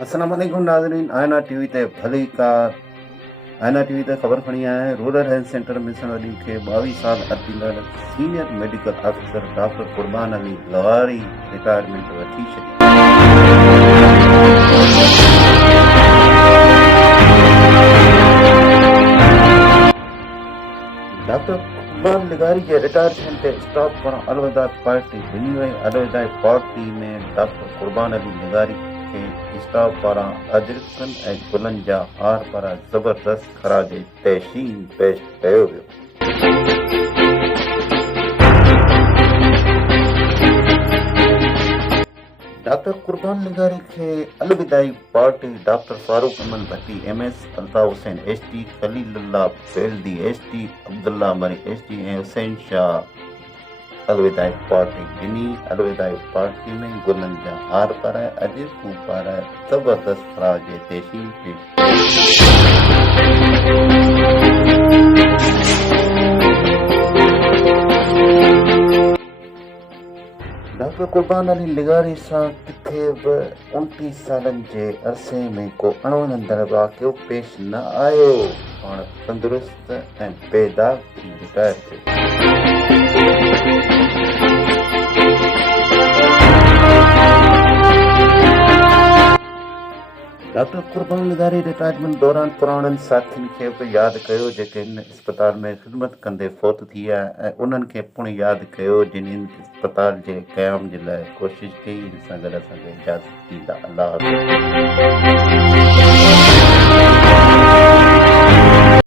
अस्सलाम वालेकुम नाज़रीन। आईना टीवी ते भली कार आईना टीवी ते ख़बर खणी आया है। Rural health centre mission Ali के 22 साल अरबींदड़ सीनियर मेडिकल ऑफिसर डॉक्टर कुर्बान अली लवारी रिटायरमेंट वठी छॾी। डॉक्टर कुर्बान लिगारी के रिटायर थियण ते स्टाफ पारां अलविदा पार्टी ॾिनी वई। अलविदा पार्टी में डॉक्टर कुर्बान अली लिगारी के स्टाफ पारां अजरकनि ऐं गुलनि जा हार पारां ज़बरदस्त ख़राज तहसीन पेश कयो वियो। डॉक्टर कुर्बान लिगारी के अलविदाई party doctor Farooq Aman Bhatti MS, Altaf Hussain HD, Khalilullah Beldi HD, Abdullah Marri HD ऐं हुसैन शाह अलविदाई पार्टी ॾिनी। अलविदाई पार्टी में गुलनि जा हार पारां अजरकूं पारां ज़बरदस्त ख़राज तहसीन पेश डॉक्टर कुर्बान अली लिगारी सां किथे बि 29 सालनि जे अरसे में को अणवणंदड़ वाक़ियो पेश न आयो। पाण तंदुरुस्त ऐं बेदाग थी रिटायर थियो। डॉक्टर कुर्बान लिगारी रिटायरमेंट दौरान पुराणनि साथियुनि खे बि यादि कयो जेके इन अस्पताल में ख़िदमत कंदे फ़ौत थी विया ऐं उन्हनि खे पिणु यादि कयो जिन्हनि अस्पताल जे क़याम जे लाइ कोशिशि कई। हिन सां गॾु असांखे इजाज़त ॾींदा। अल्लाह हाफ़िज़।